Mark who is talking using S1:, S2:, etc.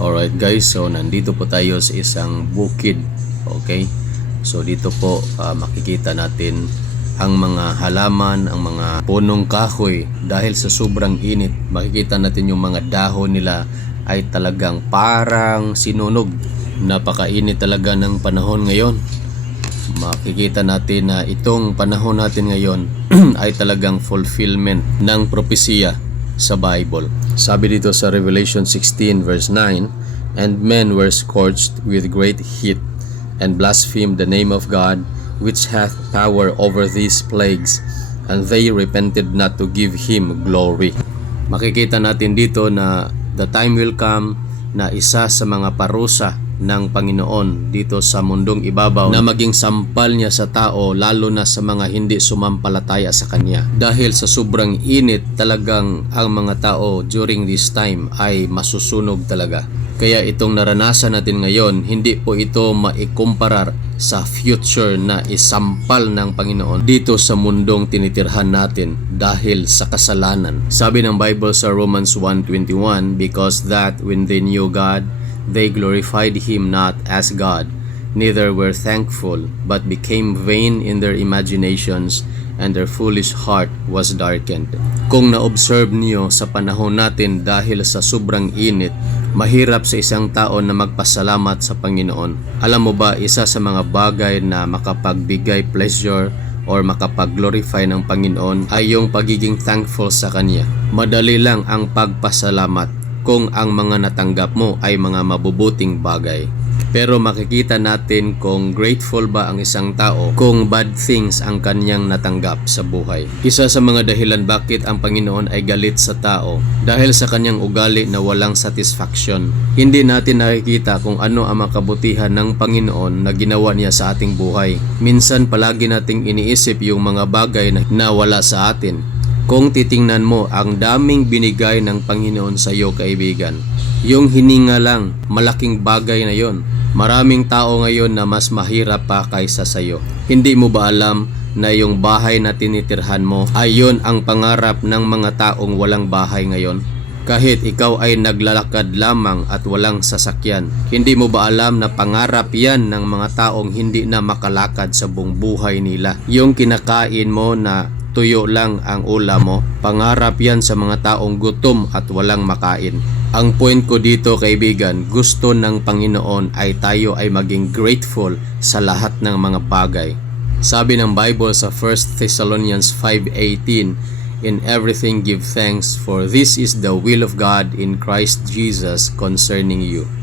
S1: Alright guys, so nandito po tayo sa isang bukid. Okay? So dito po uh, makikita natin ang mga halaman, ang mga punong kahoy dahil sa sobrang init. Makikita natin yung mga dahon nila ay talagang parang sinunog. Napakainit talaga ng panahon ngayon. Makikita natin na itong panahon natin ngayon ay talagang fulfillment ng propesya sa Bible. Sabi dito sa Revelation 16 verse 9, And men were scorched with great heat, and blasphemed the name of God, which hath power over these plagues, and they repented not to give him glory. Makikita natin dito na the time will come na isa sa mga parusa ng Panginoon dito sa mundong ibabaw na maging sampal niya sa tao lalo na sa mga hindi sumampalataya sa kanya. Dahil sa sobrang init talagang ang mga tao during this time ay masusunog talaga. Kaya itong naranasan natin ngayon, hindi po ito maikumparar sa future na isampal ng Panginoon dito sa mundong tinitirhan natin dahil sa kasalanan. Sabi ng Bible sa Romans 1.21, Because that when they knew God, They glorified him not as God, neither were thankful, but became vain in their imaginations, and their foolish heart was darkened. Kung na-observe niyo sa panahon natin dahil sa sobrang init, mahirap sa isang tao na magpasalamat sa Panginoon. Alam mo ba, isa sa mga bagay na makapagbigay pleasure or makapag-glorify ng Panginoon ay yung pagiging thankful sa Kanya. Madali lang ang pagpasalamat kung ang mga natanggap mo ay mga mabubuting bagay. Pero makikita natin kung grateful ba ang isang tao kung bad things ang kanyang natanggap sa buhay. Isa sa mga dahilan bakit ang Panginoon ay galit sa tao dahil sa kanyang ugali na walang satisfaction. Hindi natin nakikita kung ano ang makabutihan ng Panginoon na ginawa niya sa ating buhay. Minsan palagi nating iniisip yung mga bagay na, na wala sa atin kung titingnan mo ang daming binigay ng Panginoon sa iyo kaibigan, yung hininga lang, malaking bagay na yon. Maraming tao ngayon na mas mahirap pa kaysa sa iyo. Hindi mo ba alam na yung bahay na tinitirhan mo ay yon ang pangarap ng mga taong walang bahay ngayon? Kahit ikaw ay naglalakad lamang at walang sasakyan, hindi mo ba alam na pangarap yan ng mga taong hindi na makalakad sa buong buhay nila? Yung kinakain mo na tuyo lang ang ula mo. Pangarap yan sa mga taong gutom at walang makain. Ang point ko dito kaibigan, gusto ng Panginoon ay tayo ay maging grateful sa lahat ng mga bagay. Sabi ng Bible sa 1 Thessalonians 5.18, In everything give thanks for this is the will of God in Christ Jesus concerning you.